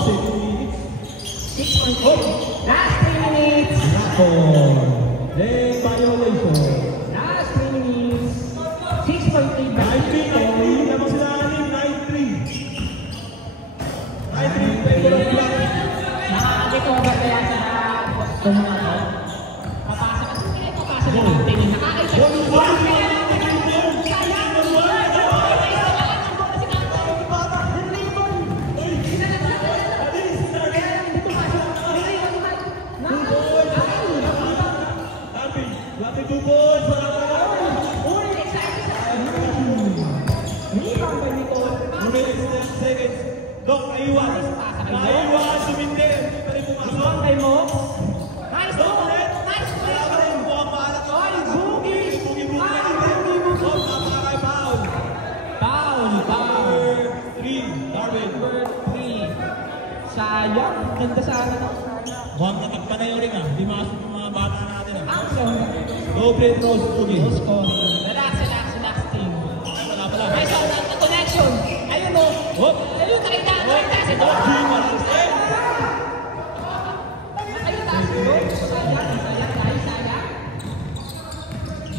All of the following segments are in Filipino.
6.8. Last 3 minutes. Then violation. Last 3 minutes. 6.8. 9-3 naman sila anim. 9-3. 9-3 favor of black. Nakaka-recover kaya sa mga to. Papasok na natin. Nakaka-recover. Naiwan, sumindir. Pwede pumasok. Kay mo. Nice to. Nice to. Wala ka rin. Buwang bahalat. Ay, Boogie. Boogie. Napakakay foul. Foul. Number 3, Darwin. Number 3. Sayang. Ganda sana to. Mukhang natakpan na yung ring ah. Di makasok ng mga bata natin ah. Doble throws, Boogie. Relax team. Wala pala. Ay, so, ang connection. Ayun mo. Ayun, nakita si Boogie.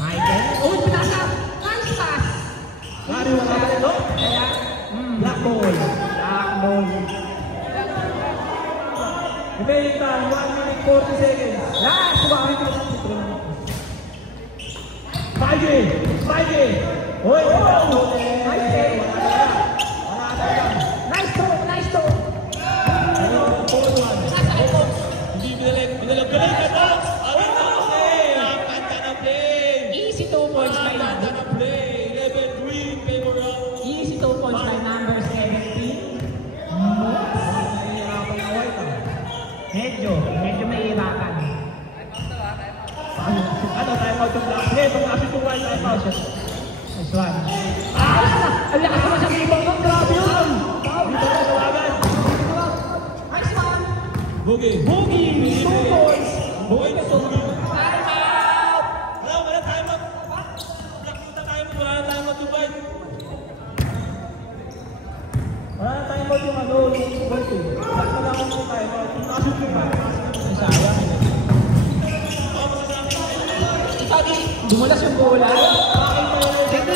Michael. Oh, pinasa. Nice pass. Kari, wala pa rin, no? Kaya, Black ball. Black ball. Remaining time, 1 minute 40 seconds. Last 1 minute. 5 game. Hoy, Nice game. Nice throw. Hindi binalag ka. Awin na play. Kanta na play. Easy 2 points by Kanta number. na play. 11-3 favor of. Easy 2 points by number 17. Medyo may irakan. Ano, time out yung last. Hey, itong last itong white time out. Nice one. Ang lakas naman sa rebound nun. Grabe yun. Dito na tawagan. Nice one. Boogie. 2 points. Boogie na Boogie. Time out. Wala time out. Nakita tayo mo. Wala na time out yung white. Wala na time out yung ano. Yung white eh. Wala na lang yung time out. Yung nakashoot yung white. Sayang. Dumulas yung bola. Sige.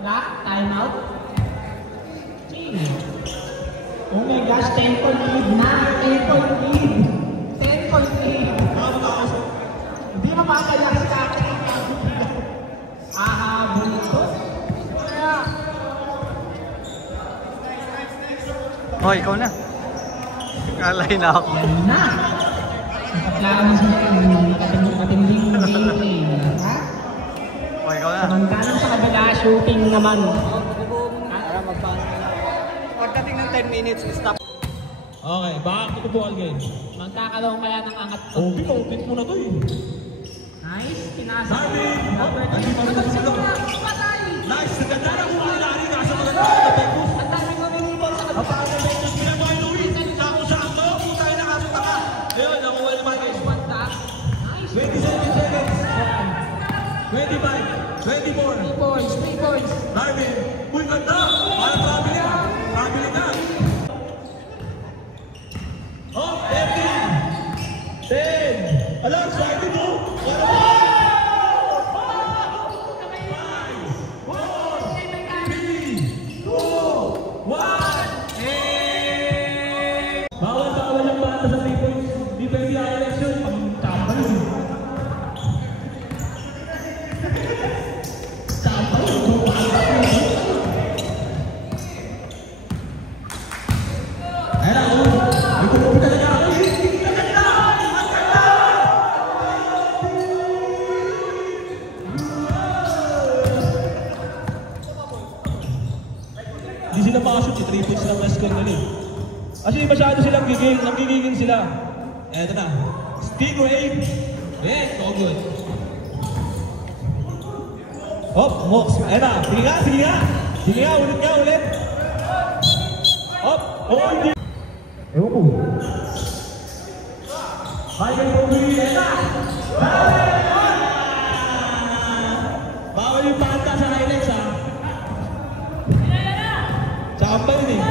Time out. Time out. Oh my gosh, 10 point lead na. 10 point lead. 10 point lead. Hindi mapakaya sa akin. Ahabol ito. Oh, ikaw na. Alay na ako. Yan na. Nakaplano sila ng matinding gameplay. Ha? Oh, ikaw na. Samantalang sa kabila, shooting naman. Para magpaano na. Pagdating ng 10 minutes, stop. Okay, back to the ball game. Magkakaroon kaya ng angat to. Open mo na to eh. Nice, pinasa. Darwin! Number 2. Patay! Nice! Naganda na kung lari nasa maganda na Pecos. Ang dami ko nilibon sa kabila. Kapag ang Pecos pinagawa yung Luis, sako-sako, putay na kasuta ka. Ayun, nakuha naman guys. One tap. Nice. 27 seconds. 25, 24. 3 points, 3 points. Darwin! Uy, ganda! Parang kabili ka. Kabili ka. Oh, 13! 10! Alam, swipe mo! Bawal yung bata sa 3 points. Defensive violation. Pag-tapa yun. Tapa yun. Ayan ako. May kumupi talaga ako. Hindi sila makashoot. 3 points lang na score nila eh. Kasi masyado silang nagigiging sila. Eto na. Stingray. Yes, so good. Hop, Mox. Eto na. Sige nga, sige nga. Sige nga, ulit. Hop. Oh, hindi. Ewan ko. Michael Bobby. Eto na. Bawal yung panta sa highlights ha. Tsaka yun eh.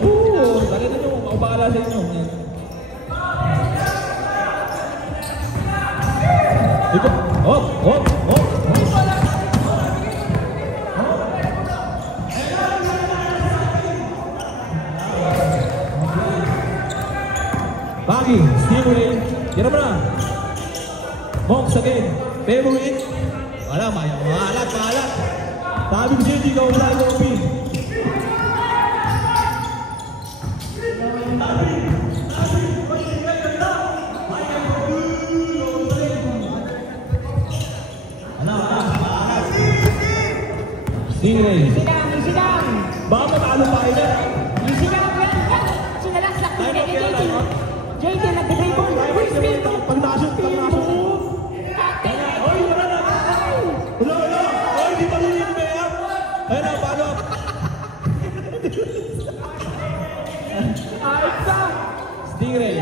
Oo, dali na nyo. Maubala sa inyo. Dito. Hop, hop, hop. Bagi, Stingray. Tira mo na. Mox again. Favorite. Wala, maalat. Sabi ko siya, hindi ka wala yung open. Stingray. Sidang. Baka matalo pa ina. Sidang yan. Sinalaksak ko ni JT. JT nag-dribble. Pagdasok. Oy, wala na. Wala. Oy, di pa rin yung mayor. Ayun na, paano? Ayos ka. Stingray.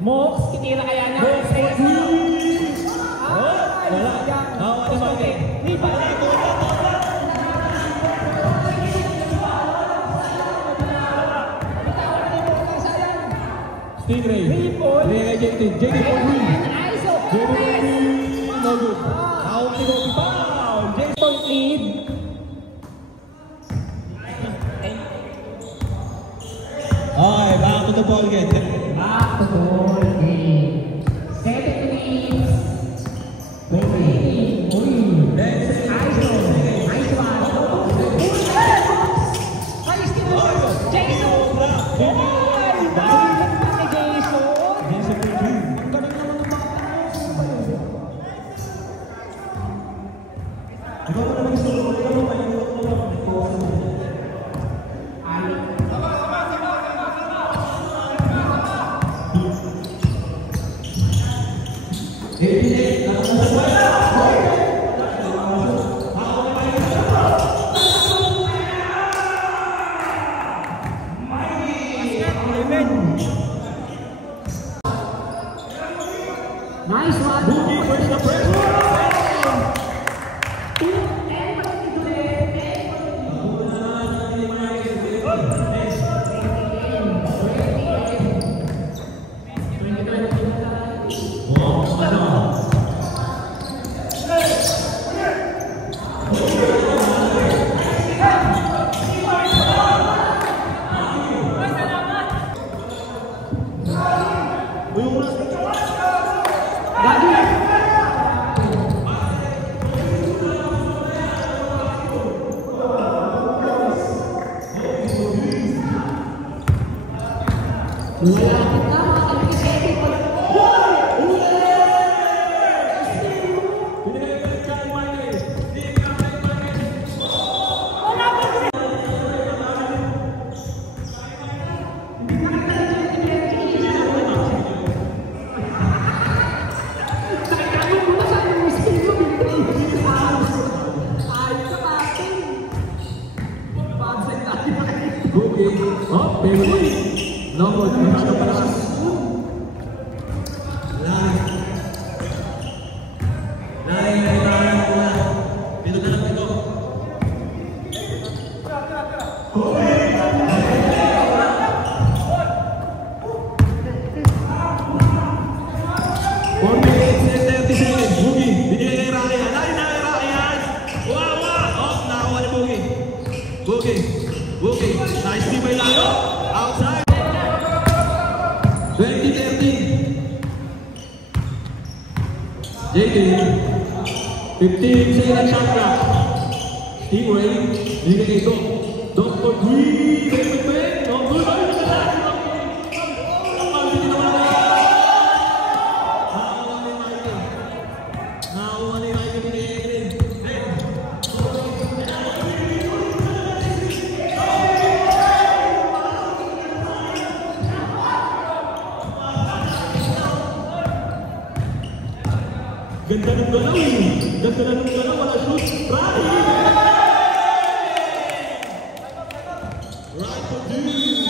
Mox, kitira kaya na. Mox, wala. Nawa ni Mike. Stingray. Ray JT. JT for win. No good. Out ni Gopi foul. JT Point lead. Okay, back to the ball game. Back to the ball game. 7 minutes. Nice one. Boogie puts the pressure. Boogie, nice team by Lalo, outside. 2013. JT, 15 seconds shot clock. Stingray, hindi ka ito. Don't for three, don't good. Ganda ng galaw eh. Ganda ng galaw. Wala shoot. Right! Right for two.